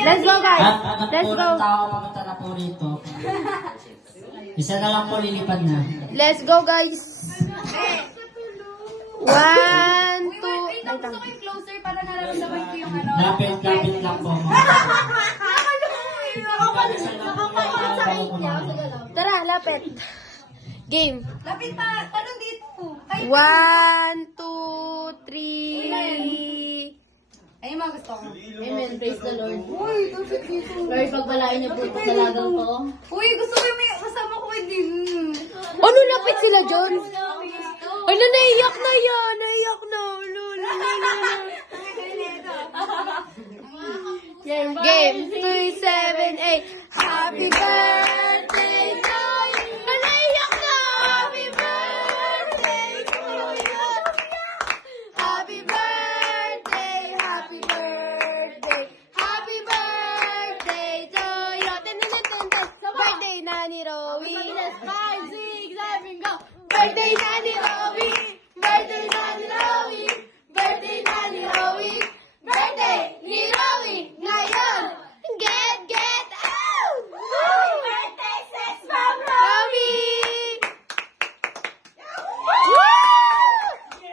Let's go, guys. At Let's go. purong tao pumunta na po rito. Isa na lang po lilipad na. Let's go, guys. 1, 2. Wait, gusto ko yung closer para nararamdaman ko yung ano. Lapit lang po. Tara, lapit. Game. Lapit pa, tanong dito. Ay, 1, 2, 3. ay, mga gusto ko. Amen. Praise the Lord. Uy, lapit dito. Lord, pagpalain niyo po sa lagang ko. Uy, gusto ko yung may kasama ko din. Ano, lapit sila dyan? Ano, naiyak na yan. Naiyak na. Game 3, 7, 8. Happy birthday to you. Naiyak na. Happy birthday to you. Happy birthday. Happy birthday. Happy birthday to you. Birthday na ni Rowie. 5, 6, 7, go. Birthday na ni Rowie.